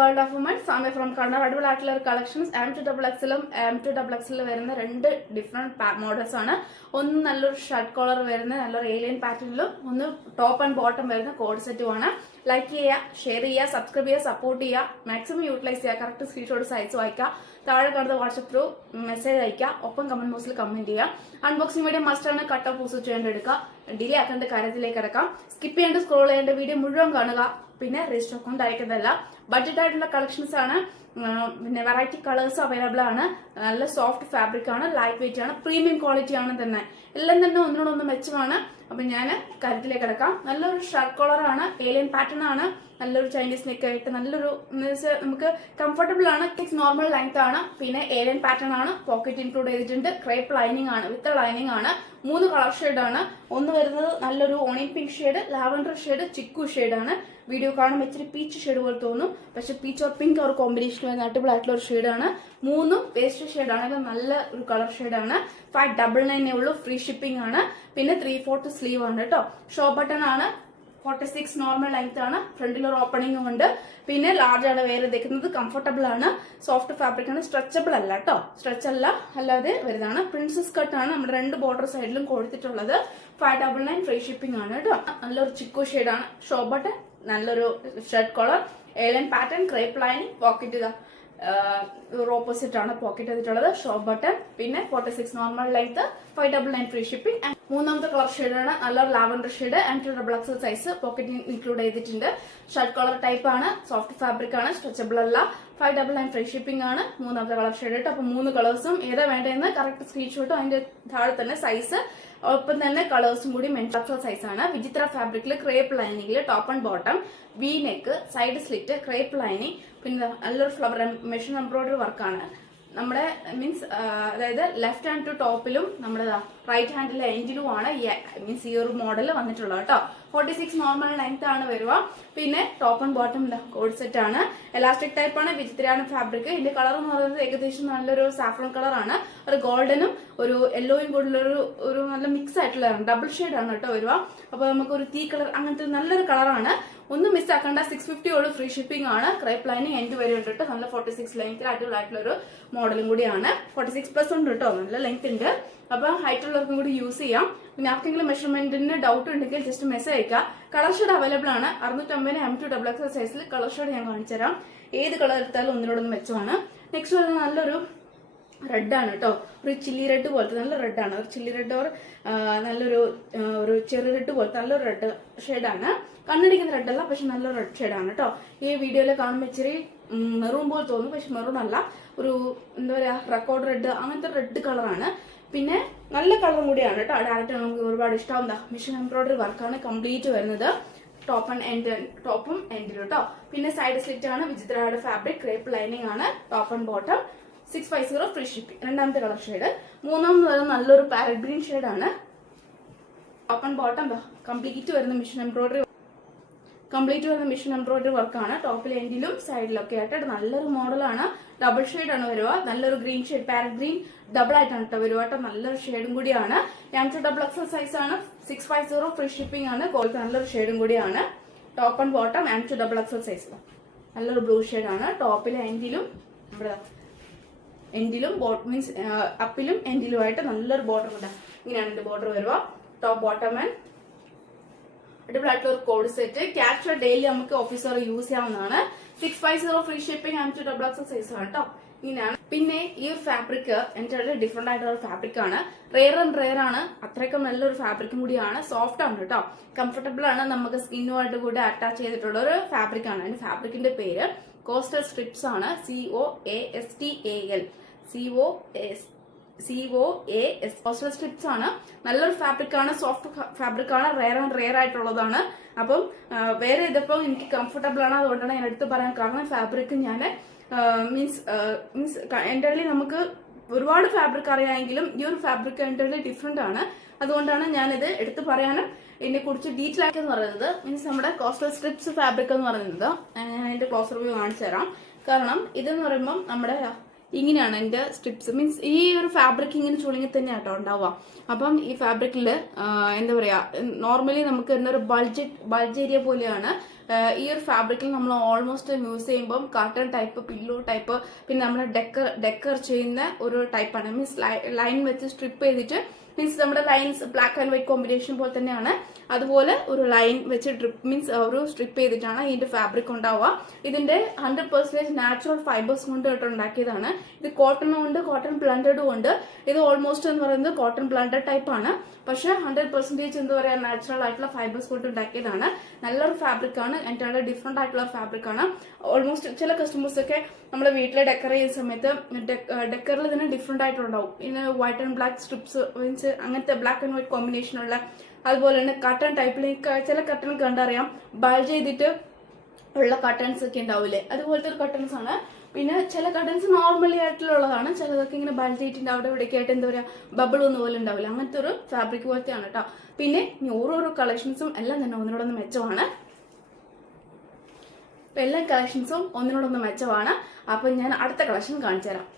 World of Women. Sammy from Karnataka. അടിപൊളിയായിട്ടുള്ള collections M2XXലും M2XXL വരുന്ന രണ്ട് ഡിഫറെന്റ് മോഡൽസ് ആണ്. ഒന്ന് നല്ലൊരു ഷർട്ട് കോളർ വരുന്ന നല്ലൊരു ഏലിയൻ പാറ്റേണിലും ഒന്ന് ടോപ്പ് ആൻഡ് ബോട്ടം വരുന്ന കോഡ് സെറ്റുമാണ്. ലൈക്ക് ചെയ്യുക, ഷെയർ ചെയ്യുക, സബ്സ്ക്രൈബ് ചെയ്യുക, സപ്പോർട്ട് ചെയ്യുക, മാക്സിമം യൂട്ടിലൈസ് ചെയ്യുക. കറക്റ്റ് സ്ക്രീൻഷോട്ട് സൈസ് വായിക്കുക, താഴെ കാണുന്ന വാട്സ്ആപ്പ് ത്രൂ മെസ്സേജ് അയക്കുക, ഒപ്പം കമന്റ് ബോക്സിൽ കമന്റ് ചെയ്യുക. അൺബോക്സിംഗ് വീഡിയോ മസ്റ്റാണ്, കട്ട് ഓഫ് പൂസ് ചെയ്യേണ്ടെടുക്കുക. ഡിലേ ആക്കേണ്ട കാര്യത്തിലേക്ക് കിടക്കാം. സ്കിപ്പ് ചെയ്യേണ്ട, സ്ക്രോൾ ചെയ്യേണ്ട, വീഡിയോ മുഴുവൻ കാണുക. പിന്നെ രജിസ്റ്റർ അക്കൗണ്ട് അയക്കുന്നതല്ല, ബഡ്ജറ്റ് ആയിട്ടുള്ള കളക്ഷൻസ് ആണ്. പിന്നെ വെറൈറ്റി കളേഴ്സ് അവൈലബിൾ ആണ്. നല്ല സോഫ്റ്റ് ഫാബ്രിക് ആണ്, ലൈറ്റ് വെയിറ്റ് ആണ്, പ്രീമിയം ക്വാളിറ്റി ആണ് തന്നെ. എല്ലാം തന്നെ ഒന്നിനോടൊന്ന് മെച്ചമാണ്. അപ്പൊ ഞാൻ കാര്യത്തിലേക്ക് കിടക്കാം. നല്ലൊരു ഷർട്ട് കോളർ ആണ്, ഏലിയൻ പാറ്റേൺ ആണ്, നല്ലൊരു ചൈനീസ് നെക്ക് ആയിട്ട് നല്ലൊരു നമുക്ക് കംഫർട്ടബിൾ ആണ്. നോർമൽ ലെങ്ത് ആണ്, പിന്നെ ഏലിയൻ പാറ്റേൺ ആണ്, പോക്കറ്റ് ഇൻക്ലൂഡ് ചെയ്തിട്ടുണ്ട്, ക്രേപ്പ് ലൈനിങ് ആണ്, വിത്ത് ലൈനിങ് ആണ്. 3 കളർ ഷെയ്ഡ് ആണ്. ഒന്ന് വരുന്നത് നല്ലൊരു onion pink shade, lavender shade, chikoo shade ആണ്. വീഡിയോ കാണുമ്പോൾ ഇച്ചിരി പീച്ച് ഷെയ്ഡ് പോലെ തോന്നും, പക്ഷെ പീച്ച് ഓർ പിങ്ക് ഒരു കോമ്പിനേഷൻ വരുന്ന അടിപൊളി ആയിട്ടുള്ള ഒരു ഷെയ്ഡാണ്. 3ഉം പേസ്റ്റ് ഷെയ്ഡ് ആണ്. നല്ല ഒരു കളർ ഷെയ്ഡാണ്. 599 ഉള്ളൂ, ഫ്രീ ഷിപ്പിംഗ് ആണ്. പിന്നെ 3/4 സ്ലീവ് ആണ് കേട്ടോ. ഷോ ബട്ടൺ ആണ്. 46 നോർമൽ ലെങ്ത് ആണ്. ഫ്രണ്ടിൽ ഒരു ഓപ്പണിംഗും ഉണ്ട്. പിന്നെ ലാർജ് ആണ് വേറെ വെക്കുന്നത്. കംഫർട്ടബിൾ ആണ്, സോഫ്റ്റ് ഫാബ്രിക് ആണ്, സ്ട്രെച്ചബിൾ അല്ല കേട്ടോ. സ്ട്രെച്ച് അല്ല, അല്ലാതെ വരുന്നതാണ്. പ്രിൻസസ് കട്ട് ആണ് നമ്മുടെ 2 ബോർഡർ സൈഡിലും കൊടുത്തിട്ടുള്ളത്. 599 ഫ്രീ ഷിപ്പിംഗ് ആണ് കേട്ടോ. നല്ലൊരു ചിക്കു ഷെയ്ഡ് ആണ്. ഷോ ബട്ടൺ, നല്ലൊരു shirt collar, alien pattern, crepe lining, pocket opposite ആണ് പോക്കറ്റ് ചെയ്തിട്ടുള്ളത്. ഷോ ബട്ടൺ, പിന്നെ 46 നോർമൽ ലെങ്ത്, 599 ഫ്രീ ഷിപ്പിംഗ്. 3ാമത്തെ കളർ ഷെയ്ഡാണ്, നല്ലൊരു lavender shade, M2XXL size, pocket include ചെയ്തിട്ടുണ്ട്. ഷർട്ട് കോളർ ടൈപ്പ് ആണ്, സോഫ്റ്റ് ഫാബ്രിക് ആണ്, സ്ട്രെച്ചബിൾ അല്ല, 599 ഫ്രീ ഷിപ്പിംഗ് ആണ്. 3ാമത്തെ കളർ ഷെയ്ഡ് കേട്ടോ. അപ്പൊ 3 കളേഴ്സും ഏതാ വേണ്ടതെന്ന് കറക്റ്റ് സ്ക്രീൻഷോട്ടും അതിന്റെ താഴെ തന്നെ സൈസ്, ഒപ്പം തന്നെ കളേഴ്സും കൂടി മെൻഫാക്ചർ സൈസ് ആണ്. വിചിത്ര ഫാബ്രിക്കിൽ ക്രേപ്പ് ലൈനിങ്ങിൽ top and bottom, V neck, side slit, crepe lining, പിന്നെ നല്ലൊരു ഫ്ലവർ മെഷീൻ എംബ്രോയിഡറി വർക്കാണ്. നമ്മുടെ മീൻസ് അതായത് ലെഫ്റ്റ് ഹാൻഡ് ടു ടോപ്പിലും നമ്മുടെ റൈറ്റ് ഹാൻഡിലെ എൻഡിലുമാണ് മീൻസ് ഈ ഒരു മോഡൽ വന്നിട്ടുള്ളത് കേട്ടോ. 46 നോർമൽ ലെങ്ത് ആണ് വരിക. പിന്നെ top and bottom code set ആണ്. എലാസ്റ്റിക് ടൈപ്പ് ആണ്, വിചിത്രയാണ് ഫാബ്രിക്. ഇതിന്റെ കളർ എന്ന് പറയുന്നത് ഏകദേശം നല്ലൊരു സാഫ്രോൺ കളർ ആണ്. ഒരു ഗോൾഡനും ഒരു യെല്ലോയും കൂടെ ഒരു നല്ല മിക്സ് ആയിട്ടുള്ള ഡബിൾ ഷെയ്ഡ് ആണ് കേട്ടോ വരിക. അപ്പൊ നമുക്ക് ഒരു തീ കളർ അങ്ങനത്തെ നല്ലൊരു കളറാണ്. ഒന്നും മിസ് ആക്കണ്ട. 650 ഉള്ള ഫ്രീ ഷിപ്പിംഗ് ആണ്. ക്രേപ്പ് ലൈനിങ് എൻഡ് വരെ ഉണ്ട് കേട്ടോ. നല്ല 46 ലെങ്ത്തിൽ അടിപൊളിയായിട്ടുള്ള ഒരു മോഡലും കൂടിയാണ്. 46+ ഉണ്ട് കേട്ടോ, നല്ല ലെങ്ത് ഉണ്ട്. അപ്പൊ ഹൈറ്റ് ഉള്ളവർക്കും കൂടി യൂസ് ചെയ്യാം. പിന്നെ ആർക്കെങ്കിലും മെഷർമെന്റിന് ഡൗട്ട് ഉണ്ടെങ്കിൽ ജസ്റ്റ് മെസ്സേജ് അയക്കുക. കളർ ഷെയ്ഡ് അവൈലബിൾ ആണ്. 650 M2XXL സൈസിൽ കളർ ഷെയ്ഡ് ഞാൻ കാണിച്ചു തരാം. ഏത് കളർ എടുത്താലും ഒന്നിനോടൊന്ന് മെച്ചമാണ്. നെക്സ്റ്റ് വരുന്നത് നല്ലൊരു റെഡ് ആണ് കേട്ടോ. ഒരു ചില്ലി റെഡ് പോലത്തെ നല്ല റെഡ് ആണ്. ഒരു ചില്ലി റെഡ് ഓർ നല്ലൊരു ചെറിയ റെഡ് പോലത്തെ നല്ലൊരു റെഡ് ഷെയ്ഡാണ്. കണ്ണടിക്കുന്ന റെഡ് അല്ല, പക്ഷെ നല്ലൊരു റെഡ് ഷെയ്ഡാണ് കേട്ടോ. ഈ വീഡിയോയിൽ കാണുമ്പോൾ ഇച്ചിരി മെറൂൺ പോലെ തോന്നും, പക്ഷെ മെറൂൺ അല്ല. ഒരു എന്താ പറയാ, റെക്കോർഡ് റെഡ്, അങ്ങനത്തെ റെഡ് കളറാണ്. പിന്നെ നല്ല കളറും കൂടിയാണ് കേട്ടോ. ഡയറക്റ്റ് നമുക്ക് ഒരുപാട് ഇഷ്ടമാവുന്ന മിഷൻ എംബ്രോയിഡറി വർക്കാണ് കംപ്ലീറ്റ് വരുന്നത്. ടോപ്പും എൻഡിലും കേട്ടോ. പിന്നെ സൈഡ് സ്ലിറ്റ് ആണ്, വിചിത്രയുടെ ഫാബ്രിക്, ക്രേപ്പ് ലൈനിങ് ആണ്. Top and bottom 650 free shipping. 2ാമത്തെ കളർ ഷെയ്ഡ്. 3ാമത് വരുന്നത് നല്ലൊരു പാരറ്റ് ഗ്രീൻ ഷെയ്ഡ് ആണ്. ടോപ്പ് ആൻഡ് ബോട്ടം കംപ്ലീറ്റ് വരുന്ന മിഷൻ എംബ്രോയിഡറി വർക്കാണ്. ടോപ്പിൽ എൻഡിലും സൈഡിലൊക്കെ ആയിട്ട് നല്ലൊരു മോഡലാണ്. ഡബിൾ ഷെയ്ഡ് ആണ് വരിക. നല്ലൊരു green shade, parrot green double ആയിട്ടാണ് കേട്ടോ വരിക കേട്ടോ. നല്ലൊരു ഷെയ്ഡും കൂടിയാണ്. M2XXL സൈസ് ആണ്. 650 ഫ്രീ ഷിപ്പിംഗ് ആണ്. കോളത്ത് നല്ലൊരു ഷെയ്ഡും കൂടിയാണ്. Top and bottom M2XXL size നല്ലൊരു ബ്ലൂ ഷെയ്ഡാണ്. ടോപ്പിലെ എൻഡിലും മീൻസ് അപ്പിലും എൻഡിലുമായിട്ട് നല്ലൊരു ബോർഡർ ഉണ്ട്. ഇങ്ങനെയാണ് ബോർഡർ വരിക. ടോപ്പ് ബോട്ടം ആൻഡ് അടിപൊളിയായിട്ടുള്ള ഒരു കോഡ് സെറ്റ്. ക്യാഷ് ഡെയിലി നമുക്ക് ഓഫീസർ യൂസ് ചെയ്യാവുന്നതാണ്. 650 ഫ്രീ ഷിപ്പിംഗ് M2XXL സൈസ് ആണ് കേട്ടോ. ഇങ്ങനെയാണ്. പിന്നെ ഈ ഒരു ഫാബ്രിക് എൻ്റെ ഡിഫറെന്റ് ആയിട്ടുള്ള ഒരു ഫാബ്രിക് ആണ്. റെയർ ആണ്. അത്രയ്ക്കും നല്ലൊരു ഫാബ്രിക്കും കൂടിയാണ്. സോഫ്റ്റ് ആണ് കേട്ടോ. കംഫർട്ടബിൾ ആണ്. നമുക്ക് സ്കിന്നുമായിട്ട് കൂടെ അറ്റാച്ച് ചെയ്തിട്ടുള്ള ഒരു ഫാബ്രിക് ആണ്. അതിന്റെ ഫാബ്രിക്കിന്റെ പേര് കോസ്റ്റൽ സ്ട്രിപ്സ് ആണ്. COASTAL. കോസ്റ്റൽ സ്ട്രിപ്സ് ആണ്. നല്ലൊരു ഫാബ്രിക് ആണ്. സോഫ്റ്റ് ഫാബ്രിക് ആണ്. റെയർ ആയിട്ടുള്ളതാണ്. അപ്പം വേറെ ഇതിപ്പോ എനിക്ക് കംഫർട്ടബിൾ ആണ്. അതുകൊണ്ടാണ് ഞാൻ എടുത്ത് പറയാൻ കാരണം ഫാബ്രിക് ഞാൻ മീൻസ് എൻ്റെ നമുക്ക് ഒരുപാട് ഫാബ്രിക് അറിയാമെങ്കിലും ഈ ഒരു ഫാബ്രിക് എൻ്റെ ഡിഫറെന്റ് ആണ്. അതുകൊണ്ടാണ് ഞാനിത് എടുത്ത് പറയാനും ഇതിനെ കുറിച്ച് ഡീറ്റെയിൽ ആക്കി എന്ന് പറയുന്നത്. മീൻസ് നമ്മുടെ കോസ്റ്റൽ സ്ട്രിപ്സ് ഫാബ്രിക് എന്ന് പറയുന്നത് ഞാൻ അതിന്റെ ക്ലോസ് റിവ്യൂ കാണിച്ചു തരാം. കാരണം ഇതെന്ന് പറയുമ്പോൾ നമ്മുടെ ഇങ്ങനെയാണ് അതിന്റെ സ്ട്രിപ്സ്. മീൻസ് ഈ ഒരു ഫാബ്രിക് ഇങ്ങനെ ചുളുങ്ങി തന്നെ ആട്ടോ ഉണ്ടാവുക. അപ്പം ഈ ഫാബ്രിക്കില് എന്താ പറയാ, നോർമലി നമുക്ക് ഒരു ബൾജ് ഏരിയ പോലെയാണ് ഈ ഒരു ഫാബ്രിക്കിൽ നമ്മൾ ഓൾമോസ്റ്റ് യൂസ് ചെയ്യുമ്പോൾ കാട്ടൺ ടൈപ്പ്, പില്ലോ ടൈപ്പ്, പിന്നെ നമ്മൾ ഡെക്കർ ചെയ്യുന്ന ഒരു ടൈപ്പാണ്. മീൻസ് ലൈൻ വെച്ച് സ്ട്രിപ്പ് ചെയ്തിട്ട്, മീൻസ് നമ്മുടെ lines black and white combination പോലെ തന്നെയാണ്. അതുപോലെ ഒരു ലൈൻ വെച്ച് മീൻസ് ഒരു സ്ട്രിപ്പ് ചെയ്തിട്ടാണ് ഇതിന്റെ ഫാബ്രിക് ഉണ്ടാവുക. ഇതിന്റെ 100% നാച്ചുറൽ ഫൈബേഴ്സ് കൊണ്ട് ഉണ്ടാക്കിയതാണ്. ഇത് കോട്ടൺ ഉണ്ട്, കോട്ടൺ ബ്ലണ്ടഡും ഉണ്ട്. ഇത് ഓൾമോസ്റ്റ് എന്ന് പറയുന്നത് കോട്ടൺ ബ്ലണ്ടഡ് ടൈപ്പ് ആണ്. പക്ഷെ 100% എന്താ പറയാ, നാച്ചുറൽ ആയിട്ടുള്ള ഫൈബേഴ്സ് കൊണ്ട് ഉണ്ടാക്കിയതാണ്. നല്ലൊരു ഫാബ്രിക് ആണ്, എൻ്റെ ഡിഫറെന്റ് ആയിട്ടുള്ള ഫാബ്രിക് ആണ്. ഓൾമോസ്റ്റ് ചില കസ്റ്റമേഴ്സ് ഒക്കെ നമ്മുടെ വീട്ടിലെ ഡെക്കർ ചെയ്യുന്ന സമയത്ത് ഡെക്കറിൽ തന്നെ ഡിഫറെന്റ് ആയിട്ടുണ്ടാവും. ഇന്ന് white and black strips, means അങ്ങനത്തെ ബ്ലാക്ക് ആൻഡ് വൈറ്റ് കോമ്പിനേഷനുള്ള, അതുപോലെ തന്നെ കട്ടൺ ടൈപ്പിൽ ചില കട്ടൺ കണ്ടറിയാം ബൾജ് ചെയ്തിട്ട് ഉള്ള കട്ടൺസ് ഒക്കെ ഉണ്ടാവില്ലേ, അതുപോലത്തെ ഒരു കട്ടൺസ് ആണ്. പിന്നെ ചില കട്ടൺസ് നോർമലി ആയിട്ടുള്ളതാണ്, ചിലതൊക്കെ ഇങ്ങനെ ബൾജ് ചെയ്തിട്ട് അവിടെ ഇവിടെയൊക്കെ ആയിട്ട് എന്താ പറയാ ബബിൾ ഒന്നും പോലെ ഉണ്ടാവില്ല, അങ്ങനത്തെ ഒരു ഫാബ്രിക് പോലത്തെയാണ് കേട്ടോ. പിന്നെ ഓരോരോ കളക്ഷൻസും എല്ലാം തന്നെ ഒന്നിനോടൊന്ന് മെച്ചമാണ്. എല്ലാ കളക്ഷൻസും ഒന്നിനോടൊന്ന് മെച്ചമാണ്. അപ്പൊ ഞാൻ അടുത്ത കളക്ഷൻ കാണിച്ചു തരാം.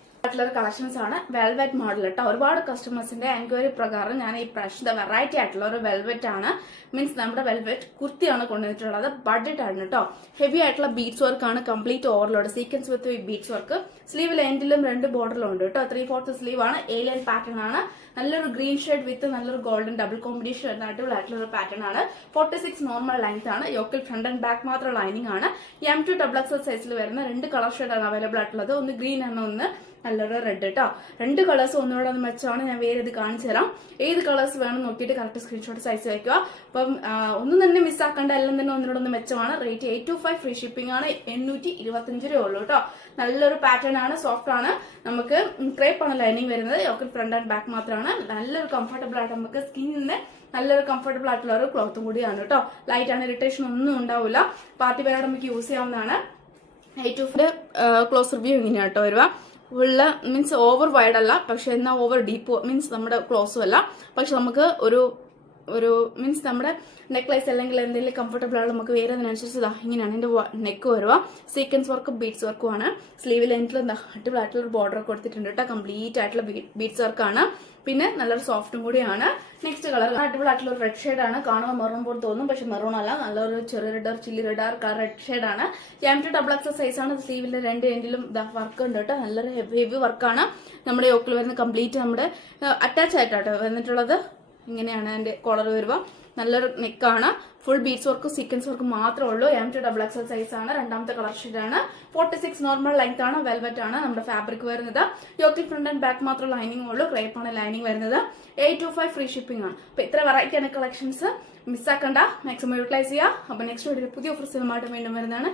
കളക്ഷൻസ് ആണ് വെൽവെറ്റ് മോഡൽ കേട്ടോ. ഒരുപാട് കസ്റ്റമേഴ്സിന്റെ എൻക്വയറി പ്രകാരം ഞാൻ ഈ പ്രാവശ്യത്തെ വെറൈറ്റി ആയിട്ടുള്ള ഒരു വെൽവെറ്റ് ആണ്, മീൻസ് നമ്മുടെ വെൽവെറ്റ് കുർത്തിയാണ് കൊണ്ടുവന്നിട്ടുള്ളത്. ബഡ്ജറ്റ് ആണ് കേട്ടോ. ഹെവി ആയിട്ടുള്ള ബീഡ്സ് വർക്ക് ആണ്, complete overload sequins with beads work. Sleeve എൻഡിലും 2 ബോർഡറിലും ഉണ്ട് കേട്ടോ. 3/4 സ്ലീവ് ആണ്, ഏലിയൻ പാറ്റേൺ ആണ്. നല്ലൊരു ഗ്രീൻ ഷെയ്ഡ് വിത്ത് നല്ലൊരു ഗോൾഡൻ ഡബിൾ കോമ്പിനേഷൻ വരുന്ന അടിപൊളിയായിട്ടുള്ള ഒരു പാറ്റേൺ ആണ്. 46 നോർമൽ ലെങ്ത് ആണ്. യോക്കിൽ ഫ്രണ്ട് ആൻഡ് ബാക്ക് മാത്രം ലൈനിങ് ആണ്. M2 XXL സൈസിൽ വരുന്ന 2 കളർ ഷെയ്ഡാണ് അവൈലബിൾ ആയിട്ടുള്ളത്. ഒന്ന് ഗ്രീൻ ആണ്, ഒന്ന് നല്ലൊരു റെഡ് കേട്ടോ. 2 കളേഴ്സ് ഒന്നുകൂടെ ഒന്ന് മെച്ചമാണ്. ഞാൻ വേറെ ഇത് കാണിച്ചു തരാം. ഏത് കളേഴ്സ് വേണം നോക്കിയിട്ട് കറക്റ്റ് സ്ക്രീൻഷോട്ട് സൈസ് വയ്ക്കുക. അപ്പം ഒന്നും തന്നെ മിസ്സാക്കേണ്ട, എല്ലാം തന്നെ ഒന്നിനോട് ഒന്ന് മെച്ചമാണ്. റേറ്റ് 825, ഫ്രീ ഷിപ്പിംഗ് ആണ്. 825 രൂപ ഉള്ളൂ കേട്ടോ. നല്ലൊരു പാറ്റേൺ ആണ്, സോഫ്റ്റ് ആണ്. നമുക്ക് ക്രേപ്പ് ആണ് ലൈനിങ് വരുന്നത്. യോക്കിൽ ഫ്രണ്ട് ആൻഡ് ബാക്ക് മാത്രമാണ്. നല്ലൊരു കംഫർട്ടബിൾ ആയിട്ട് നമുക്ക് സ്കിന്നിന് നല്ലൊരു കംഫർട്ടബിൾ ആയിട്ടുള്ള ഒരു ക്ലോത്തും കൂടിയാണ് കേട്ടോ. ലൈറ്റ് ആണ്, ഇറിറ്റേഷൻ ഒന്നും ഉണ്ടാവില്ല. പാർട്ടി വെയർ നമുക്ക് യൂസ് ചെയ്യാവുന്നതാണ്. 825 ക്ലോസ് റിവ്യൂ ഇങ്ങനെയാണ് കേട്ടോ വരിക. ഫുള്ള് മീൻസ് ഓവർ വൈഡ് അല്ല, പക്ഷെ എന്നാൽ ഓവർ ഡീപ്പ് മീൻസ് നമ്മുടെ ക്ലോസും അല്ല. പക്ഷെ നമുക്ക് ഒരു മീൻസ് നമ്മുടെ നെക്ലേസ് അല്ലെങ്കിൽ എന്തെങ്കിലും കംഫർട്ടബിൾ ആണ് നമുക്ക് വേറെ അതിനനുസരിച്ച് ഇങ്ങനെയാണ് എന്റെ നെക്ക് വരുക. സീക്വൻസ് വർക്കും ബീഡ്സ് വർക്കും ആണ്. സ്ലീവിൽ എൻഡിൽ അടിപൊളിയായിട്ടുള്ള ഒരു ബോർഡർ കൊടുത്തിട്ടുണ്ട് കേട്ടോ. കംപ്ലീറ്റ് ആയിട്ടുള്ള ബീഡ്സ് വർക്കാണ്. പിന്നെ നല്ലൊരു സോഫ്റ്റും കൂടിയാണ്. നെക്സ്റ്റ് കളർ അടിപൊളിയായിട്ടുള്ള ഒരു റെഡ് ഷെയ്ഡ് ആണ്. കാണുമ്പോൾ മെറൂൺ പോലെ തോന്നും, പക്ഷെ മെറൂൺ അല്ല. നല്ലൊരു ചെറിയ red, chilli red colour red shade ആണ്. M2 XXL സൈസ് ആണ്. സ്ലീവിന്റെ 2 എൻഡിലും വർക്ക് ഉണ്ട് കേട്ടോ. നല്ലൊരു ഹെവി വർക്കാണ്. നമ്മുടെ യോക്കിൽ വരുന്ന കംപ്ലീറ്റ് നമ്മുടെ അറ്റാച്ച് ആയിട്ടാട്ടോ വന്നിട്ടുള്ളത്. ഇങ്ങനെയാണ് അതിന്റെ കോളർ വരുക. നല്ലൊരു നെക്കാണ്. Full beads work, sequence work മാത്രമേ ഉള്ളൂ. M2 XXL സൈസ് ആണ്. രണ്ടാമത്തെ കളർ ഷെയ്ഡ് ആണ്. 46 നോർമൽ ലെങ്ത് ആണ്. വെൽവെറ്റ് ആണ് നമ്മുടെ ഫാബ്രിക് വരുന്നത്. യോക്കിൽ ഫ്രണ്ട് ആൻഡ് ബാക്ക് മാത്രം ലൈനിങ് ഉള്ളൂ. ക്രേപ്പ് ആണ് ലൈനിങ് വരുന്നത്. 825 ഫ്രീ ഷിപ്പിംഗ് ആണ്. അപ്പൊ ഇത്ര വെറൈറ്റി ആണ് കളക്ഷൻസ്. മിസ്സാക്കണ്ട, മാക്സിമം യൂട്ടിലൈസ് ചെയ്യുക. അപ്പൊ നെക്സ്റ്റ് വീഡിയോ പുതിയ ഓഫേഴ്സുമായിട്ട് വീണ്ടും വരുന്നതാണ്.